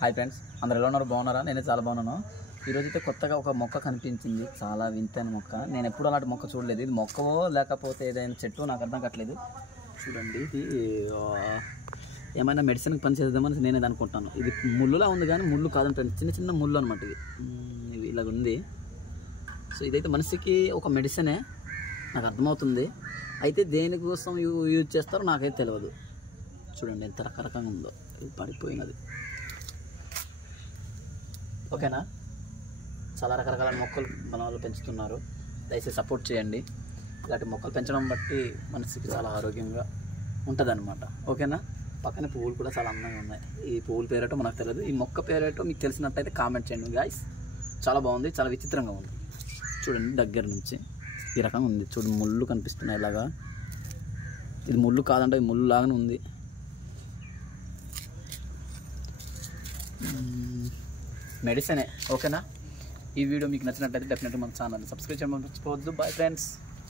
Hi friends, అందరు ఎలా ఉన్నారు? బాగున్నారా? నేనే చాలా బాగున్నాను. ఈరోజైతే కొత్తగా ఒక మొక్క కనిపించింది, చాలా వింతైన మొక్క. నేను ఎప్పుడు అలాంటి మొక్క చూడలేదు. ఇది మొక్కవో లేకపోతే ఏదైనా చెట్టు నాకు అర్థం కావట్లేదు. చూడండి, ఇది ఏమైనా మెడిసిన్కి పని చేద్దామని నేనేది అనుకుంటాను. ఇది ముళ్ళులా ఉంది కానీ ముళ్ళు కాదని ఫ్రెండ్స్, చిన్న చిన్న ముళ్ళు అనమాట. ఇది ఇలాగ ఉంది. సో ఇదైతే మనిషికి ఒక మెడిసినే నాకు అర్థమవుతుంది. అయితే దేనికోసం యూజ్ చేస్తారో నాకైతే తెలియదు. చూడండి ఎంత రకరకంగా ఉందో, ఇది పడిపోయినది. ఓకేనా, చాలా రకరకాల మొక్కలు మన వాళ్ళు పెంచుతున్నారు. దయచేసి సపోర్ట్ చేయండి. ఇలాంటి మొక్కలు పెంచడం బట్టి మనసుకి చాలా ఆరోగ్యంగా ఉంటుంది అనమాట. ఓకేనా, పక్కన పువ్వులు కూడా చాలా అందంగా ఉన్నాయి. ఈ పువ్వుల పేరేటో మనకు తెలియదు, ఈ మొక్క పేరేటో మీకు తెలిసినట్టయితే కామెంట్ చేయండి గాయ్స్. చాలా బాగుంది, చాలా విచిత్రంగా ఉంది. చూడండి దగ్గర నుంచి ఈ రకంగా ఉంది. చూడండి ముళ్ళు కనిపిస్తున్నాయి ఇలాగా. ఇది ముళ్ళు కాదంటే ముళ్ళు లాగానే ఉంది. మెడిసినే. ఓకేనా, ఈ వీడియో మీకు నచ్చినట్లయితే డెఫినెట్గా మన ఛానల్ని సబ్స్క్రైబ్ చేయడం మర్చిపోవద్దు. Bye friends.